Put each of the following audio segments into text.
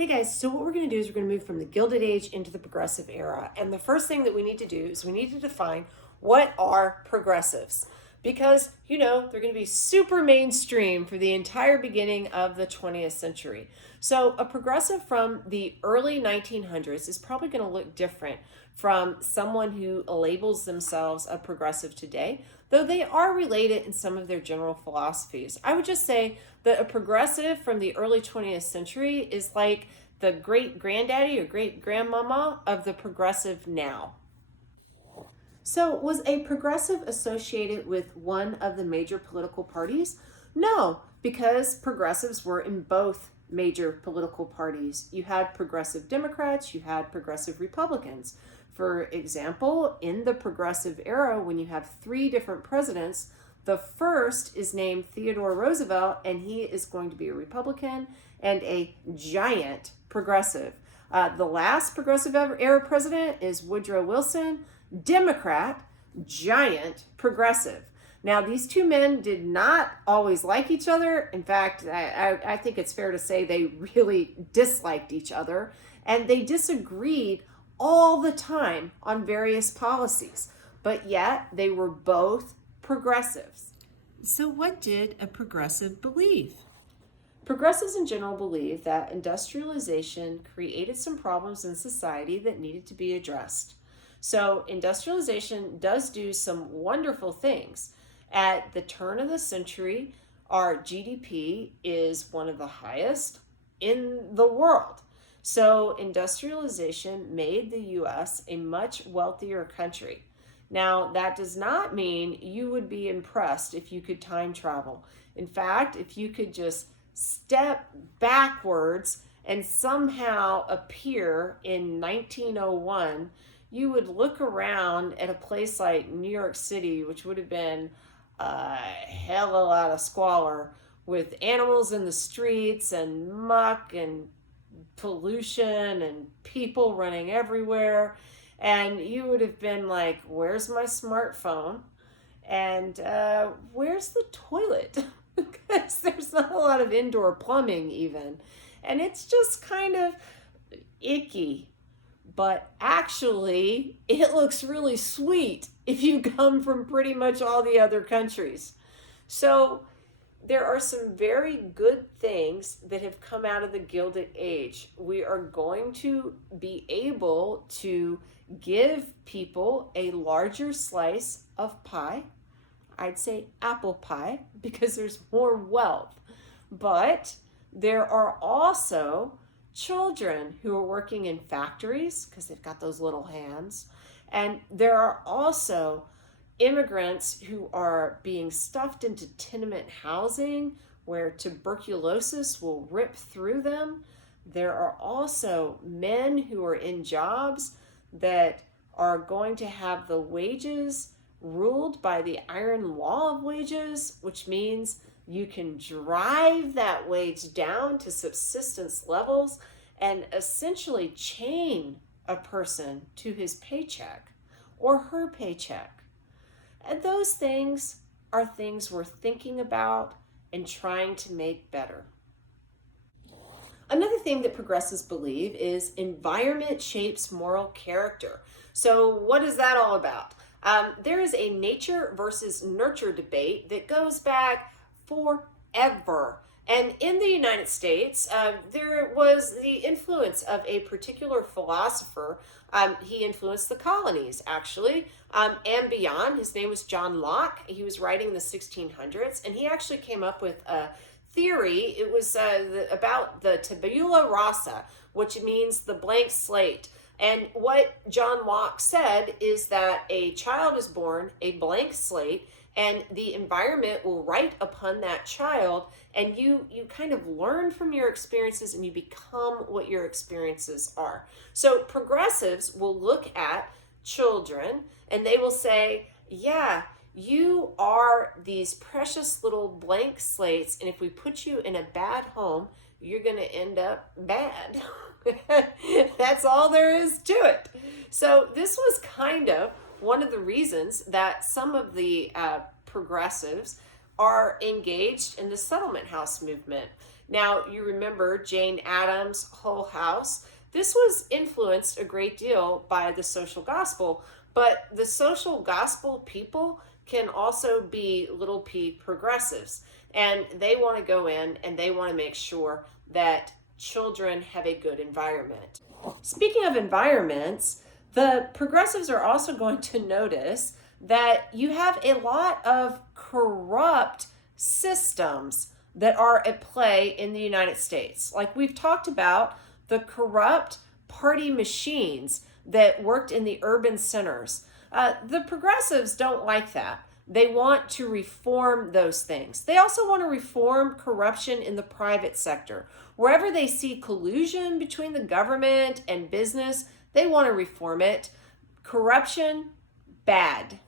Hey guys, so what we're going to do is we're going to move from the Gilded Age into the Progressive Era. And the first thing that we need to do is we need to define what are progressives. Because, they're going to be super mainstream for the entire beginning of the 20th century. So a progressive from the early 1900s is probably going to look different from someone who labels themselves a progressive today, though they are related in some of their general philosophies. I would just say that a progressive from the early 20th century is like the great granddaddy or great grandmama of the progressive now. So, was a progressive associated with one of the major political parties? No, because progressives were in both major political parties. You had progressive Democrats, you had progressive Republicans. For example, in the progressive era, when you have three different presidents, the first is named Theodore Roosevelt, and he is going to be a Republican and a giant progressive. The last progressive era president is Woodrow Wilson, Democrat, giant progressive. Now, these two men did not always like each other. In fact, I think it's fair to say they really disliked each other, and they disagreed all the time on various policies. But yet, they were both progressives. So, what did a progressive believe? Progressives in general believe that industrialization created some problems in society that needed to be addressed. So, industrialization does do some wonderful things. At the turn of the century, our GDP is one of the highest in the world. So, industrialization made the US a much wealthier country. Now, that does not mean you would be impressed if you could time travel. In fact, if you could just step backwards and somehow appear in 1901, you would look around at a place like New York City, which would have been a hell of a lot of squalor with animals in the streets and muck and pollution and people running everywhere. And you would have been like, where's my smartphone? And where's the toilet? Because there's not a lot of indoor plumbing even. And it's just kind of icky. But actually, it looks really sweet if you come from pretty much all the other countries. So there are some very good things that have come out of the Gilded Age. We are going to be able to give people a larger slice of pie. I'd say apple pie because there's more wealth. But there are also children who are working in factories because they've got those little hands. And there are also immigrants who are being stuffed into tenement housing where tuberculosis will rip through them. There are also men who are in jobs that are going to have the wages ruled by the iron law of wages, which means you can drive that wage down to subsistence levels and essentially chain a person to his paycheck or her paycheck. And those things are things we're thinking about and trying to make better. Another thing that progressives believe is environment shapes moral character. So what is that all about? There is a nature versus nurture debate that goes back forever. And in the United States, there was the influence of a particular philosopher. He influenced the colonies, actually, and beyond. His name was John Locke. He was writing in the 1600s, and he actually came up with a theory. It was about the tabula rasa, which means the blank slate. And what John Locke said is that a child is born a blank slate, and the environment will write upon that child, and you kind of learn from your experiences and you become what your experiences are. So progressives will look at children and they will say, yeah, you are these precious little blank slates, and if we put you in a bad home, you're going to end up bad. That's all there is to it. So this was kind of one of the reasons that some of the progressives are engaged in the settlement house movement. Now, you remember Jane Addams' Whole House. This was influenced a great deal by the social gospel, but the social gospel people can also be little p progressives, and they want to go in and they want to make sure that children have a good environment. Speaking of environments, the progressives are also going to notice that you have a lot of corrupt systems that are at play in the United States. Like we've talked about, the corrupt party machines that worked in the urban centers. The progressives don't like that. They want to reform those things. They also want to reform corruption in the private sector. Wherever they see collusion between the government and business, they want to reform it. Corruption, bad.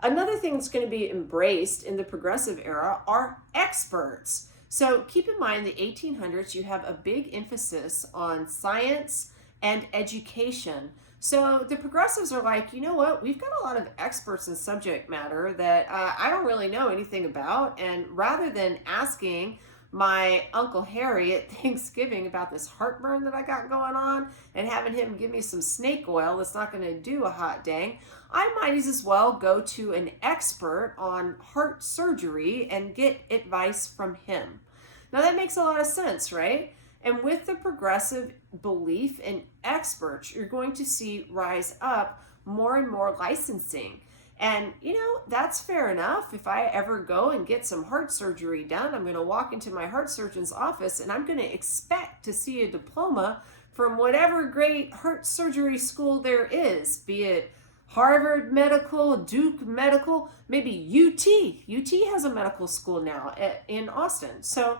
Another thing that's going to be embraced in the progressive era are experts. So keep in mind the 1800s, you have a big emphasis on science and education. So the progressives are like, you know what, we've got a lot of experts in subject matter that I don't really know anything about. And rather than asking my Uncle Harry at Thanksgiving about this heartburn that I got going on and having him give me some snake oil that's not going to do a hot dang, I might as well go to an expert on heart surgery and get advice from him. Now that makes a lot of sense, right? And with the progressive belief in experts, you're going to see rise up more and more licensing. And, that's fair enough. If I ever go and get some heart surgery done, I'm going to walk into my heart surgeon's office and I'm going to expect to see a diploma from whatever great heart surgery school there is, be it Harvard Medical, Duke Medical, maybe UT. UT has a medical school now in Austin. So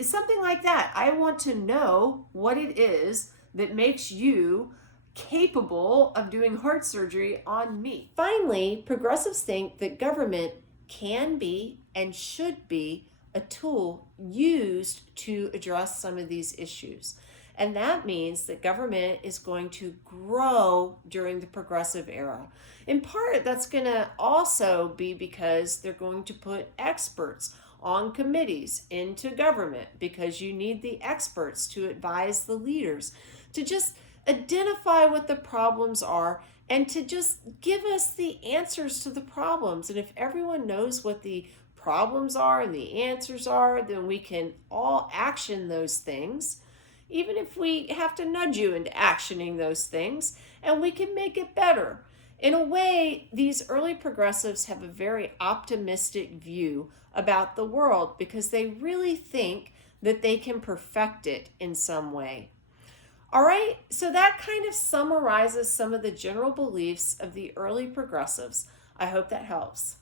something like that. I want to know what it is that makes you capable of doing heart surgery on me. Finally, progressives think that government can be and should be a tool used to address some of these issues. And that means that government is going to grow during the progressive era. In part, that's going to also be because they're going to put experts on committees into government, because you need the experts to advise the leaders to just identify what the problems are and to just give us the answers to the problems. And if everyone knows what the problems are and the answers are, then we can all action those things, even if we have to nudge you into actioning those things, and we can make it better. In a way, these early progressives have a very optimistic view about the world because they really think that they can perfect it in some way. All right, so that kind of summarizes some of the general beliefs of the early progressives. I hope that helps.